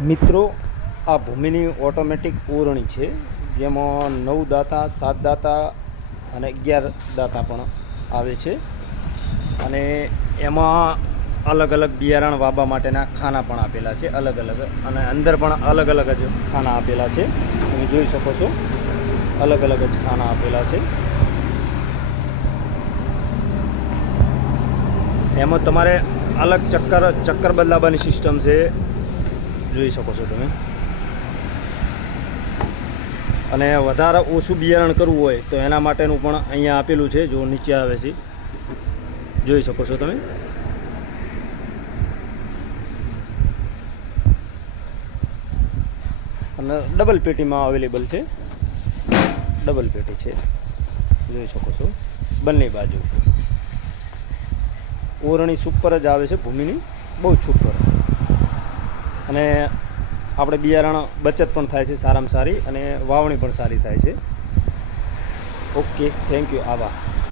મિત્રો, આ ભૂમિની ઓટોમેટિક ઓરણી છે, જેમાં 9 દાંતા, 7 દાંતા અને 11 દાંતા પણ આવે છે. અને એમાં અલગ અલગ બિયારણ વાવવા માટેના ખાના પણ આપેલા છે, અલગ અલગ. અને અંદર પણ અલગ અલગ જ ખાના આપેલા છે. તમે જોઈ શકો છો, અલગ અલગ જ ખાના આપેલા છે. એમાં તમારે અલગ ચક્કર બદલાવવાની સિસ્ટમ છે, જોઈ શકો છો તમે. અને વધારે ઓછું બિયારણ કરવું હોય તો એના માટેનું પણ અહીંયા આપેલું છે, જો નીચે આવે છે, જોઈ શકો છો તમે. અને ડબલ પેટીમાં અવેલેબલ છે, ડબલ પેટી છે, જોઈ શકો છો. બંને બાજુ ઓરણી સુપર જ આવે છે ભૂમિની, બહુ સુપર. અને આપણે બિયારણ બચત પણ થાય છે સારામાં સારી, અને વાવણી પણ સારી થાય છે. Okay, thank you. આભાર.